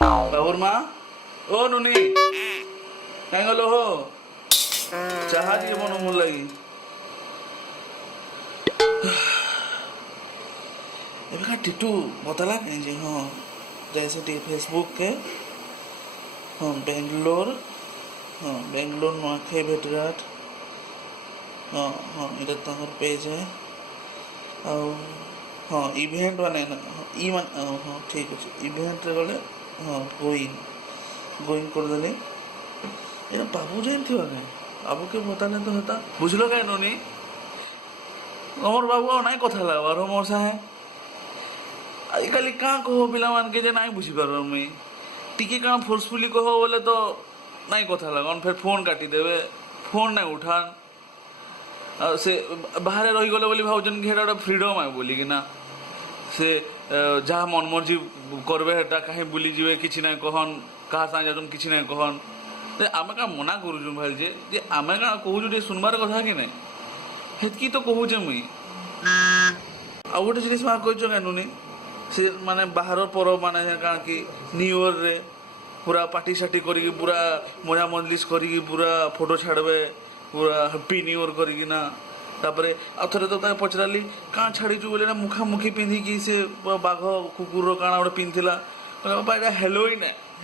बाबूर माँ ओ नुनी कहीं गलो हो चाहा टी बनो मोर लगी एबका टिटू बतला कहीं जे हाँ जैसे टी फेसबुक के हाँ बेंगलोर नुआखाई भेटघाट हाँ हाँ इधर तमर पेज है ଆଉ ହଁ ଇଭେଣ୍ଟ ମାନେ ଇ ମାନେ ହଁ ଠିକ୍ ଅଛି ଇଭେଣ୍ଟରେ ଗଲେ ହଁ ଗୋଇଂ କରିଦେଲି ଏଇଟା ବାବୁ ଜାଣିଥିବ କାଇଁ ବାବୁକେ ବତାଲେ ତ ହେତା ବୁଝିଲ କାଇଁ ନୁନି ତମର ବାବୁ ଆଉ ନାଇଁ କଥା ଲାଗବାର ମୋର୍ ସାଙ୍ଗେ ଆଜିକାଲି କାଁ କହ ପିଲାମାନକେ ଯେ ନାଇଁ ବୁଝିପାର ମୁଇଁ ଟିକେ କାଁ ଫୋର୍ସଫୁଲି କହ ବୋଲେ ତ ନାଇଁ କଥା ଲାଗନ୍ ଫେର୍ ଫୋନ୍ କାଟିଦେବେ ଫୋନ୍ ନାଇଁ ଉଠାନ୍ ଆଉ ସେ ବାହାରେ ରହିଗଲେ ବୋଲି ଭାବୁଛନ୍ତି କି ହେଟା ଗୋଟେ ଫ୍ରିଡମ୍ ଆଏ ବୋଲିକିନା ସେ ଯାହା ମନ ମର୍ଜି କରବେ ହେଟା କାହିଁ ବୁଲିଯିବେ କିଛି ନାଇଁ କହନ୍ କାହା ସାଙ୍ଗେ ଯାଉଛନ୍ କିଛି ନାଇଁ କହନ୍ ଯେ ଆମେ କାଁ ମନା କରୁଛୁ ଭାଇ ଯେ ଆମେ କାଣା କହୁଛୁ ଟିକେ ଶୁଣବାର କଥା କି ନାଇଁ ହେତ୍କି ତ କହୁଛେ ମୁଇଁ ଆଉ ଗୋଟେ ଜିନିଷ ମା କହିଛ କେନୁନି ସେ ମାନେ ବାହାର ପରବ ମାନେ କାଣା କି ନ୍ୟୁ ଇୟର୍ରେ ପୁରା ପାର୍ଟି ସାର୍ଟି କରିକି ପୁରା ମଜା ମଜଲିସ୍ କରିକି ପୁରା ଫଟୋ ଛାଡ଼ବେ ପୁରା ହାପି ନ୍ୟୁ ଇୟର୍ କରିକିନା ତାପରେ ଆଉ ଥରେ ତ ତାকে ପଚାରିଲି କାଁ ଛାଡ଼ିଛୁ ବୋଲେ ନା ମୁଖାମୁଖି ପିନ୍ଧିକି ସେ ବାଘ କୁକୁରର କାଣା ଗୋଟେ ପିନ୍ଧିଥିଲା ବାପା ଏଇଟା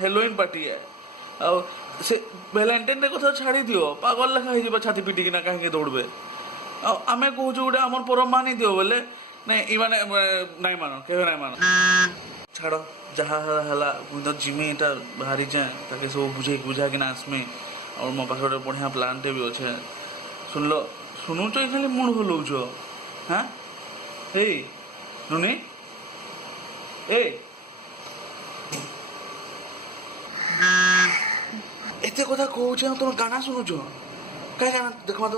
ହେଲୋଇନ୍ ପାର୍ଟି ଆଉ ସେ ଭ୍ୟାଲେଣ୍ଟାଇନ୍ ଡେ କଥା ଛାଡ଼ି ଦିଅ ପାଗଲ ଲେଖା ହେଇଯିବ ଛାତି ପିଟିକିନା କାହିଁକି ଦୌଡ଼ବେ ଆଉ ଆମେ କହୁଛୁ ଗୋଟେ ଆମର ପରବ ମାନି ଦିଅ ବୋଲେ ନାଇଁ ଇମାନେ ନାଇଁ ମାନ କେବେ ନାଇଁ ମାନ ଛାଡ଼ ଯାହା ହେଲା ମୁଇଁ ତ ଯିମି ଏଇଟା ବାହାରିଛେଁ ତାକେ ସବୁ ବୁଝାକିନା ଆସ୍ମି ଆଉ ମୋ ପାଖରେ ଗୋଟେ ବଢ଼ିଆ ପ୍ଲାନ୍ଟେ ବି ଅଛେ ଶୁଣିଲ ଶୁଣୁଛ ଖାଲି ମୁଣ୍ଡ ହଲଉଛ ହାଁ ହେଇ ନୁନି ଏ ଏତେ କଥା କହୁଛ ତମେ ଗାନା ଶୁଣୁଛ କାଇଁ ଗାନା ଦେଖ ତ